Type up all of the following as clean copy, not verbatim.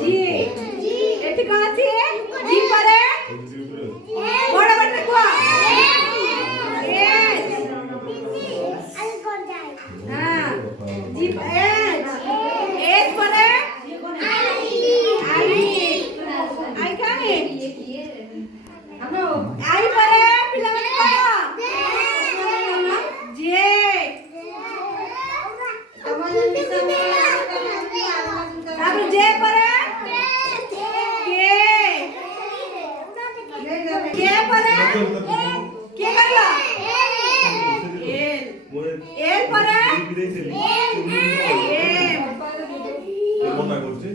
জি এটি কোন আছে জি পরে বড় বড় কোয়া এস হ্যাঁ জি এস পরে আই আই কানে আই পরে পিলাମାନେ কয় জে তারপর জে পরে কে পরে কে করলো এল এল পরে এম মনে করছি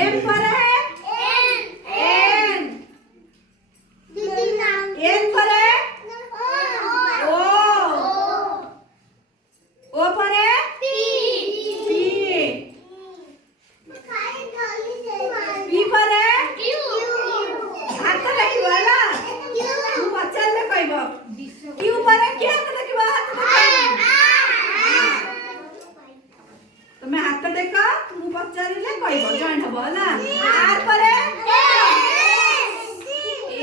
এম পরে এন এন পরে ও ও পরে পি পি পরে হাত রাখিব ହେଲା ମୁଁ ପଚାରିଲେ କହିବ କ୍ୟୁ ପରେ କି ହାତ ରାଖିବ ହାତ ତମେ ହାତ ଦେଖ ମୁଁ ପଚାରିଲେ କହିବ ଜଏନ୍ ହବ ହେଲା ଆର ପରେ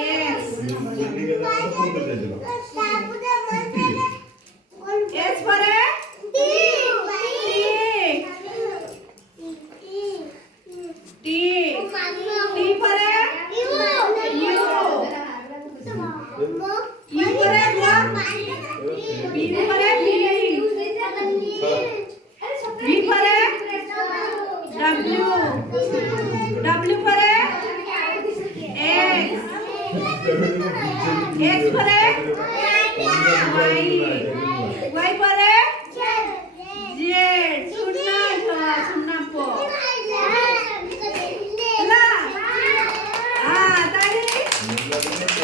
ଏସ୍ एस परे टी टी टी परे यू यू परे बी परे बी परे डब्ल्यू डब्ल्यू परे एक्स एक्स परे वाई वाई परे जेड सुनना सुनना पो ହେଲା हां तारी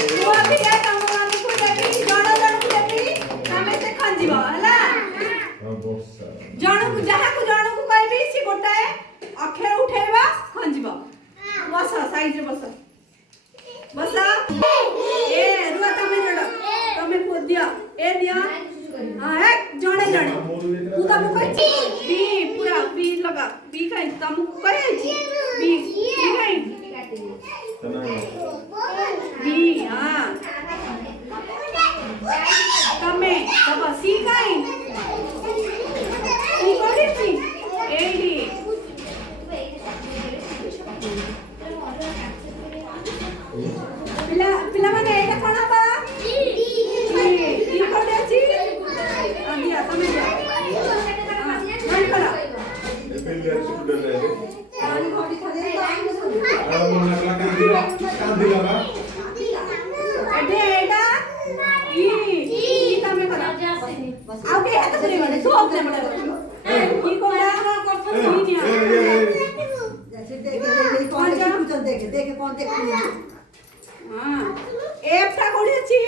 तू अभी जा तम को देखि जण जण को देखि तमे से खंजिबो ହେଲା जण को जहा को जण को कहबी सी गोटाए अक्षर उठेबा खंजिबो बस साइड रे बस बस ए रुआ तमे जण तमे को दियो ए दियो हां एक जणे जणे तू तम कहछि बी पूरा बी लगा बी कहि तम कहछि बी कहि बी हां तमे तब सी कहि सी कहछि एडी पिला पिला माने एटा कोन बा डी डी कोन अछि दिया तमे जा मन करा एपेल स्टूडेंट है पानी घोड़ी खादे मन लगला कान दिला बा एटे एटा ई तमे करा आउ के हाथ करे माने सो अपने बड़ा की कोडा करथो ई निया जैसे देखे कौन देखे देखे कौन देखे हां एफ टा कोडी अछि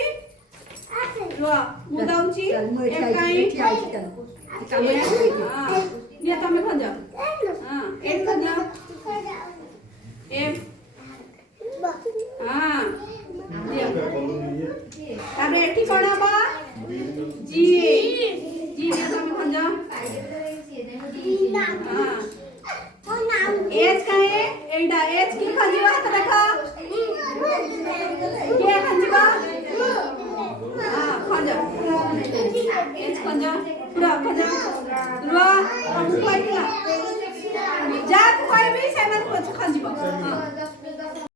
रुआ मु दाउची एफ काई हां निया तमे खंजा हां एफ खंजा एफ हां दिया तारे एठी कोन बा जी जी निया तमे खंजा हां एच काए एंडा एच की खंजीवा हाथ देखा के खंजीवा हां खंजा एच खंजा पूरा खंजा रुआ हम कोई